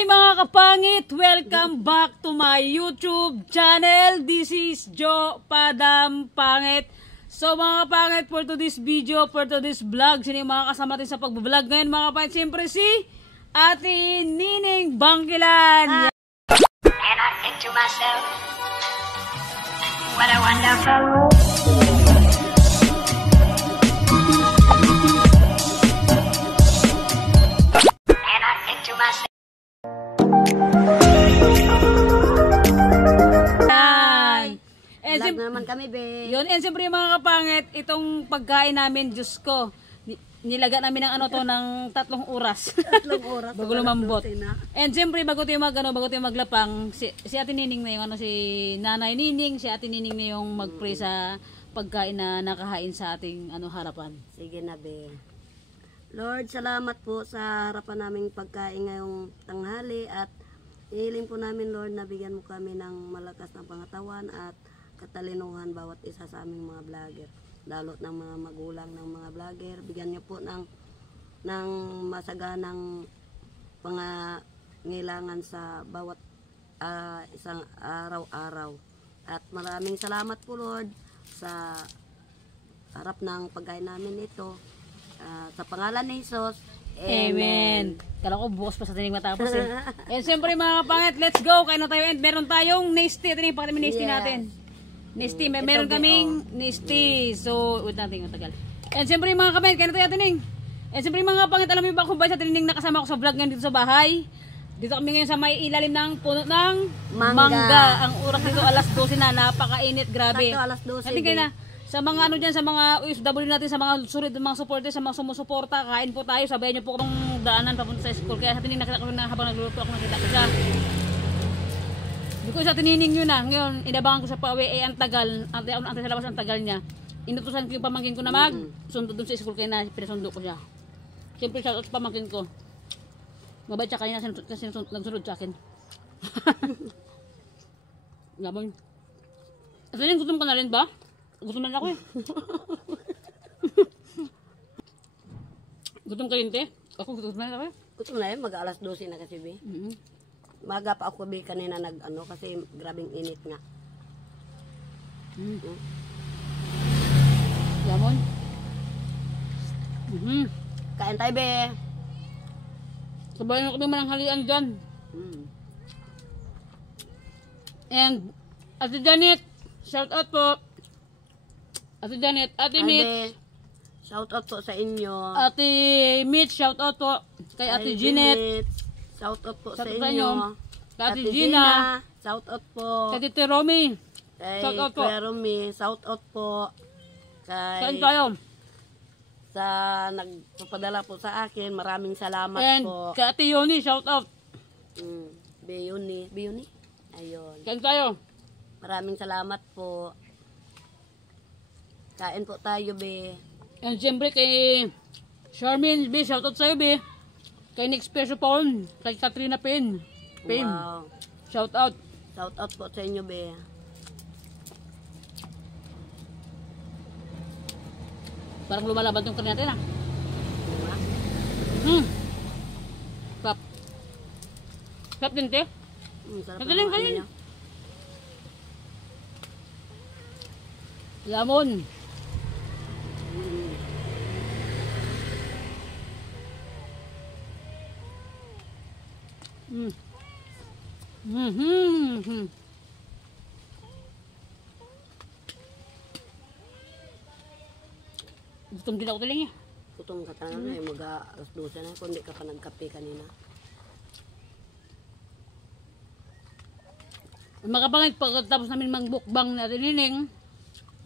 Hi mga kapangit! Welcome back to my YouTube channel. This is Joe Padam Pangit. So mga kapangit, for today's video, for today's vlog, sino yung mga kasama natin sa pag-vlog ngayon mga kapangit? Siyempre si Ate Nining Bangkilan. And I think to myself, what a wonderful world. And I think to myself, Vlog naman kami, be. Yun, and siyempre yung mga kapangit, itong pagkain namin, Diyos ko, nilaga namin ng ano to ng 3 oras. 3 oras. Bago lumambot. And siyempre, bago tayo maglapang, si Ate Nining na yung ano, si Nanay Nining, si Ate Nining na yung mag-pray sa pagkain na nakahain sa ating ano harapan. Sige na, be. Lord, salamat po sa harapan naming pagkain ngayong tanghali at hihiling po namin, Lord, na bigyan mo kami ng malakas na pangatawan at katalinuhan bawat isa sa aming mga vlogger, lalo ng mga magulang ng mga vlogger. Bigyan niyo po ng masaganang pangangailangan sa bawat isang araw-araw. At maraming salamat po, Lord, sa harap ng pagkain namin ito. Sa pangalan ni Jesus, Amen. Kala ko bukas pa sa tinig matapos eh. And siyempre mga kapangit, let's go. Kain na tayo. And meron tayong nasty. Ito yung pakita mo nasty natin. Nasty. Meron kaming nasty. So, wait natin. Matagal. And siyempre mga kapangit, kain na tayo tining. And siyempre mga kapangit, alam mo ba kung ba sa tining nakasama ko sa vlog ngayon dito sa bahay? Dito kami ngayon sa may ilalim ng puno ng mangga. Ang oras dito alas 12 na. Napakainit. Grabe. Sakto alas 12. Natin kayo na. Sa mga ano dyan, sa mga OFW natin, sa mga sulit, mga supporters, sa mga sumusuporta, kain po tayo, sabayan niyo po kung daanan papunta sa school. Kaya sa tining nakita ko na habang nagluluto ako, nakita ko siya. Hindi ko sa tinining yun na. Ngayon, inabangan ko sa pauwi, ang tagal, antay sa labas ang tagal niya. Inutusan ko yung pamangkin ko na sundo dun sa school, kaya na pinasundo ko siya. Siyempre, shoutout sa pamangkin ko. Mabait siya kanina kasi nagsunod sa akin. Gabon. At yun, gutom ka na rin ba? Gutom na ako eh. Gutom ka rin, te? Ako gutom na ako eh. Gutom na yun, mag-alas 12 na kasi, be. Maga pa ako, be, kanina nag-ano, kasi grabing init nga. Lamon. Kain tayo, be. Sabayan ko naman ang halian dyan. And, Ate Janet, shout out po. Ate Janet, Ate Mitch. Shout out po sa inyo. Ate Mitch, shout out po. Kay Ate Janet. Shout out po Shout sa out sa inyo. Kay Ate Gina. Shout out po. Kay Tite Romy. Kay Shout out po. Kuya Romy. Shout out po. Saan Kay tayo? sa nagpapadala po sa akin. Maraming salamat And po. kay Ate Yoni, shout out. Beyuni. Beyuni? Ayun. Saan tayo? Maraming salamat po. Kain po tayo, be. And siyempre kay Charmin, be, shout out sa'yo, be. Kay Next Peso Paul, kay Katrina Pen. Wow. Shout out. Shout out po sa inyo, be. Parang lumalaban tong kanina natin, ah. Crap. Crap din, te. Sarap Magaling ng kayo. ano niya. Lamon. Gutom din ako taling eh. Gutom ka talaga na, mag-alas 12 na, kung di ka pa nagkape kanina. Makapangit, pagkatapos namin magbukbang na Nining,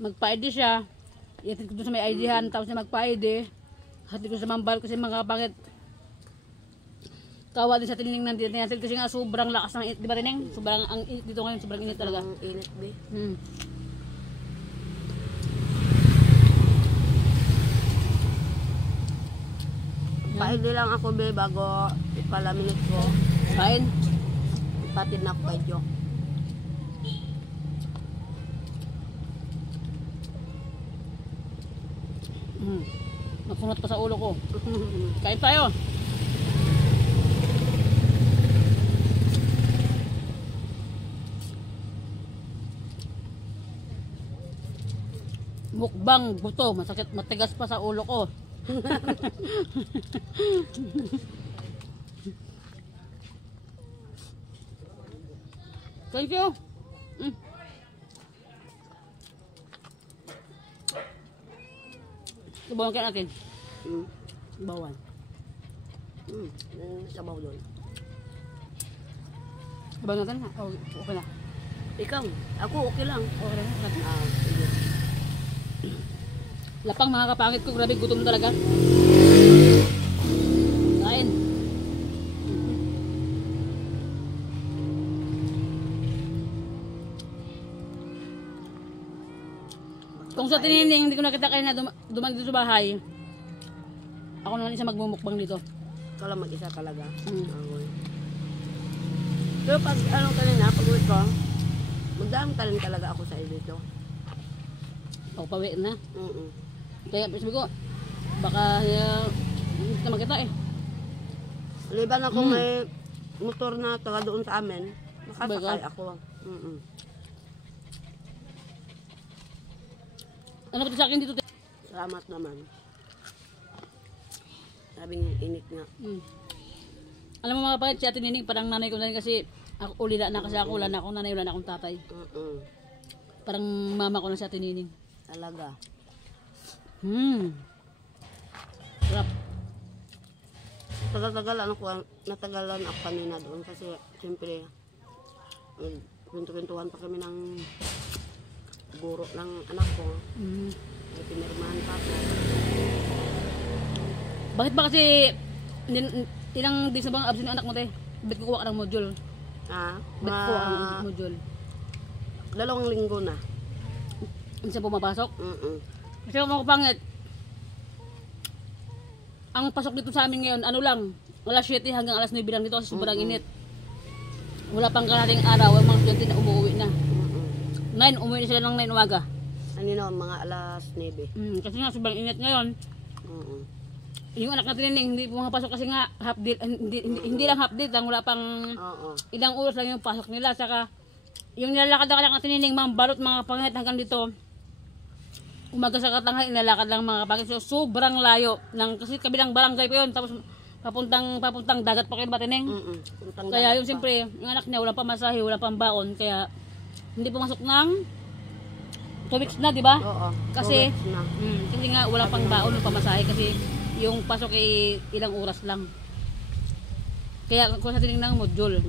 magpa-ID siya. Iatid ko doon sa may ID-han, tapos na magpa-ID. Hatid ko sa mambal kasi mga kapangit. Kawa din sa Nining nandito natin kasi nga sobrang lakas ng init. Di ba Nining? Sobrang ang init dito ngayon, sobrang init talaga. Ang init, be. Paili lang ako, be, bago ipalaminit ko. Kain. Ipatid na ako kay Jo. Napunot pa sa ulo ko. Kain tayo. Mukbang buto, masakit, matigas pa sa ulo ko. Thank you. Subukan kaya natin. Mm. Bawang. Sabaw doon. Subukan natin. Oh, okay na. Ikaw, ako okay lang. Okay na. Sige. Lapang mga kapangit ko, grabe gutom talaga. Kain. Kung sa tinining, hindi ko nakita kayo na dumag dito sa bahay. Ako naman isa magmumukbang dito. Ikaw lang mag-isa talaga. Mm. Okay. Pero pag kanina, pag-uwi ko, magdaan ka rin talaga ako sa iyo dito. O, pawi na. Mm-mm. Kaya sabi ko, baka hindi ka makita eh. Liban ako may motor na taga doon sa amin, nakasakay ako. Mm-mm. Ano ba ito sa akin dito? Salamat naman. Sabing init nga. Alam mo mga kapatid, si Ate Nining, parang nanay ko na rin kasi ako, ulila na kasi ako, wala na akong nanay, wala na akong tatay. Mm-mm. Parang mama ko na si Ate Nining. Talaga. Sarap. Natagalan ako kanina doon kasi siyempre kwento-kwentuhan pa kami ng guro ng anak ko. May pinirmahan pa ako. Bakit ba kasi ilang days na bang absent ang anak mo te? Ba't kukuha ka ng module? Ba't kukuha ka ng module? 2 linggo na. Hindi siya pumapasok? Kasi mga kapangit, ang pasok dito sa amin ngayon, ano lang, alas 7 hanggang alas 9 lang dito kasi sobrang init. Wala pang karating araw, ang mga estudyante na umuwi na. 9, umuwi na sila ng 9 umaga. Ano noon, mga alas 9. Kasi nga sobrang init ngayon. Yung anak natin Nining, hindi pumapasok kasi nga half day, hindi lang half day, wala pang ilang oras lang yung pasok nila. Saka yung nilalakad ang anak natin Nining, balot mga kapangit hanggang dito. Umaga sa katanghali, nilalakad lang mga kapangit. So, sobrang layo. Kasi kabilang barangay pa yun, tapos papuntang dagat pa kayo ba Nining? Kaya yun siyempre, yung anak niya wala pang masahe, wala pang baon, kaya hindi pumasok ng 2 weeks na, di ba? Oo. Kasi, kasi nga wala pang baon, wala pang masahe kasi yung pasok ay ilang oras lang. Kaya kung sa tinig ng module.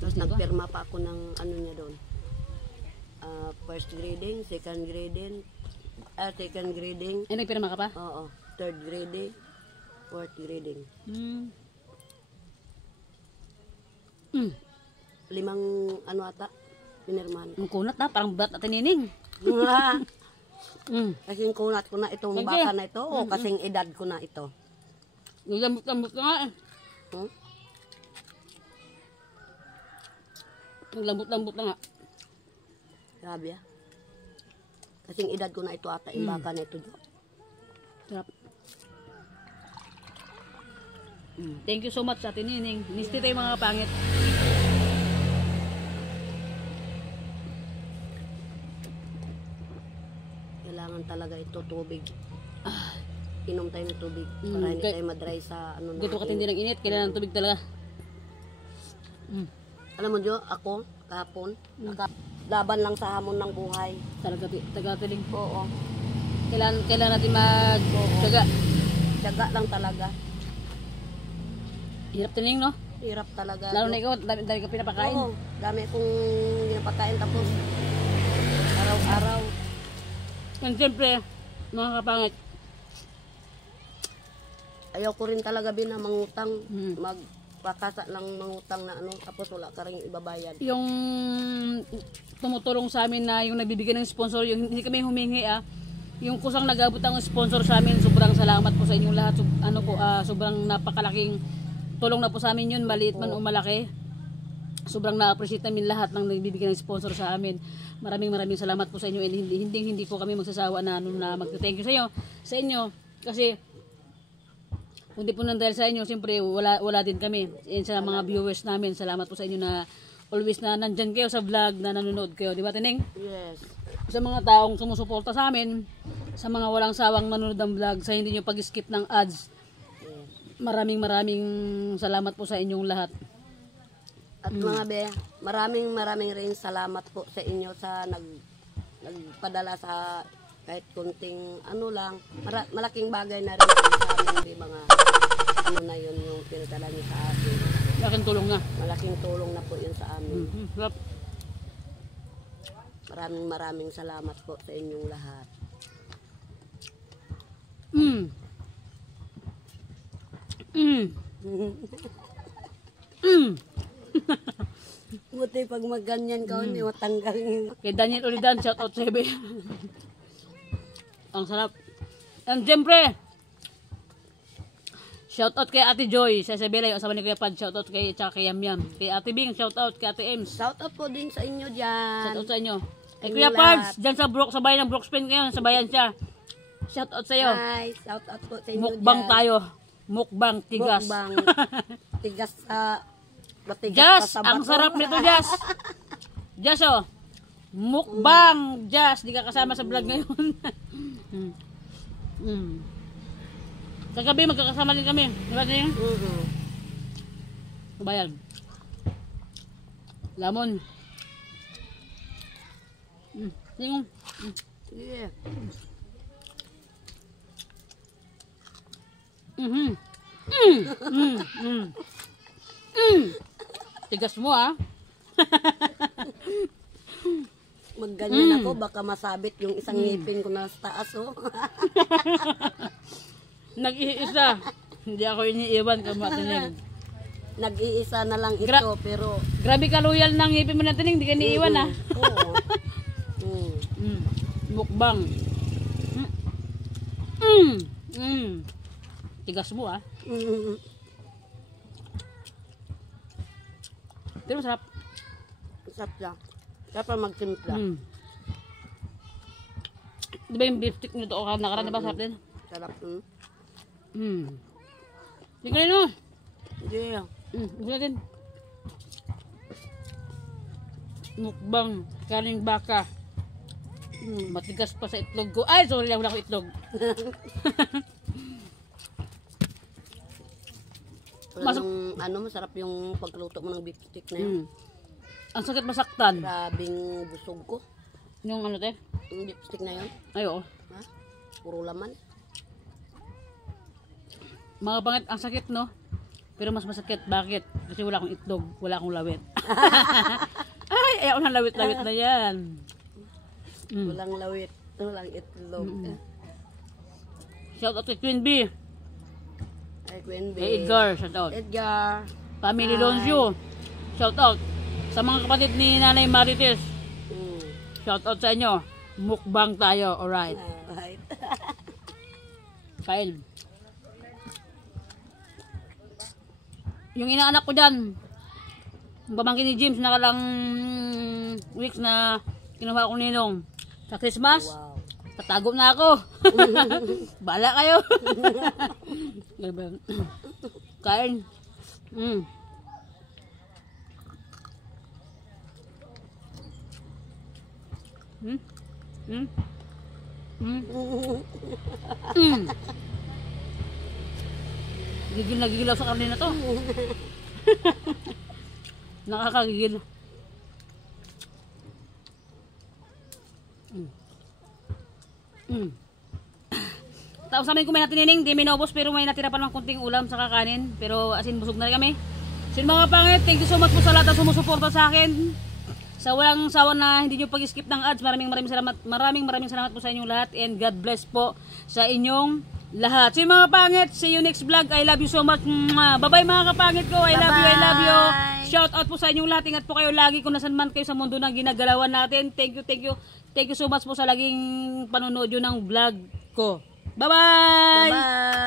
Tapos nagpirma pa ako ng ano niya doon. First grading, second grading. Ay, nagpirma ka pa? Oo. Third grading, fourth grading. 5 ano ata, pinirmahan. Ang kunat na, parang bat at Nining. Kasing kunat ko na itong baka na ito, o kasing edad ko na ito. Naglambot ka nga eh. Naglambot na nga. Grabe ah. Kasing edad ko na ito ata, yung baka na ito. Sarap. Thank you so much sa Ate Nining. Nisti tayo mga pangit. Kailangan talaga ito tubig. Inom tayo ng tubig para hindi tayo madry sa ano na. Dito katindi ng init, kailangan ng tubig talaga. Alam mo Jo, ako kahapon, laban lang sa hamon ng buhay. Taga-tiling. Oo. Kailangan natin mag-tsaga. Tiyaga lang talaga. Hirap tining, no? Hirap talaga. Lalo na ikaw, dami ka pinapakain. Oo, dami kong pinapakain tapos araw-araw. And siyempre, mga kapangit, ayaw ko rin talaga na mangutang, magpakasa lang mangutang na ano, tapos wala ka rin ibabayad. yung tumutulong sa amin na yung nagbibigay ng sponsor, yung hindi kami humingi yung kusang nag-abot ang sponsor sa amin, sobrang salamat po sa inyong lahat. Sobrang napakalaking tulong na po sa amin yun, maliit man o malaki. Sobrang na-appreciate namin lahat ng nagbibigay ng sponsor sa amin. Maraming salamat po sa inyo, and hindi po kami magsasawa na mag-thank you sa inyo kasi kung di po nang dahil sa inyo, siyempre wala din kami. And sa mga viewers namin, salamat po sa inyo na always na nandyan kayo sa vlog, na nanonood kayo. Di ba, Tineng? Yes. sa mga taong sumusuporta sa amin, sa mga walang sawang nanonood ng vlog, sa hindi nyo pag-skip ng ads. Maraming salamat po sa inyong lahat. At mga be, maraming rin salamat po sa inyo sa nagpadala sa kahit kunting ano lang, malaking bagay na rin sa amin, di mga ano na yun yung pinadala niyo sa atin. Malaking tulong na. Malaking tulong na po yun sa amin. Sarap. Maraming salamat po sa inyong lahat. Buti pag magganyan ka, hindi matanggal yun. Kay Daniel Olidan, shout out sa Ebe. Ang sarap. And siyempre, shout out kay Ate Joy sa Isabela, yung asawa ni Kuya Pad. Shout out kay Yam Yam. Kay Ate Bing, shout out kay Ate Ems. Shout out po din sa inyo dyan. Shout out sa inyo. Kay Inyong Kuya lahat. Pads, dyan sa bayan ng Brookspen ngayon, sa bayan siya. Shout out sa iyo. Hi, shout out po sa inyo Mukbang dyan. tayo. Mukbang, tigas. Mukbang. Tigas sa... matigas Jazz, pa sa ang bato. sarap nito, Jazz. Jazz, oh. Mukbang, Jazz. Di ka kasama sa vlog ngayon. Kagabi, magkakasama din kami. Diba din? Kabayan. Lamon. Tingong. Yeah. Tigas mo, ah. Magganyan ako, baka masabit yung isang ngipin ko na sa taas, oh. Nag-iisa. Hindi ako iniiwan kung matinig. Nag-iisa na lang ito, pero... Grabe ka loyal ng ngipin mo na tinig. Hindi ka iniiwan, ah. Oo. Mukbang. Tigas mo, ah. Pero masarap. Sarap lang. Sarap lang magtimpla. Di ba yung beef stick nito o nakaraan, di ba? Sarap din. Sarap. Hindi ka rin, no? Yeah. Gusto natin. Mukbang. Karing baka. Matigas pa sa itlog ko. Ay, sorry lang, wala ko itlog. Masarap yung pagluto mo ng beef stick na yun. Ang sakit masaktan. Grabing busog ko. Yung ano, te? Yung beef stick na yun. Ay, oo. Ha? Puro laman. Mga pangit, ang sakit, no? Pero mas masakit. Bakit? Kasi wala akong itlog. Wala akong lawit. Ay, ayaw ng lawit-lawit na yan. Walang lawit. Walang itlog. Shout out kay Queen B. Ay, Queen B. Kay Edgar, shout out. Edgar. Family Loncio, shout out. Sa mga kapatid ni Nanay Marites, shout out sa inyo. Mukbang tayo, alright. Alright. Kain. Yung inaanak ko dyan, yung pamangkin ni James, nakalang weeks na kinuha ko ninong sa Christmas. Wow. Tatago na ako. Bala kayo. Kain. Gigil na gigil ako sa karne na to. Nakakagigil. Tapos sa amin kumain natin nining, di minobos pero may natira pa ng konting ulam sa kakanin. Pero asin busog na rin kami. So mga pangit, thank you so much po sa lahat na sumusuporta sa akin. Sa walang sawa na hindi nyo pag-skip ng ads, maraming salamat. Maraming salamat po sa inyong lahat. And God bless po sa inyong lahat. So mga pangit, see you next vlog. I love you so much. Bye-bye mga kapangit ko. I love you, I love you. Shout out po sa inyong lahat. Ingat po kayo lagi kung nasan man kayo sa mundo na ginagalawan natin. Thank you. Thank you so much po sa laging panonood yun ng vlog ko. Bye-bye! Bye-bye!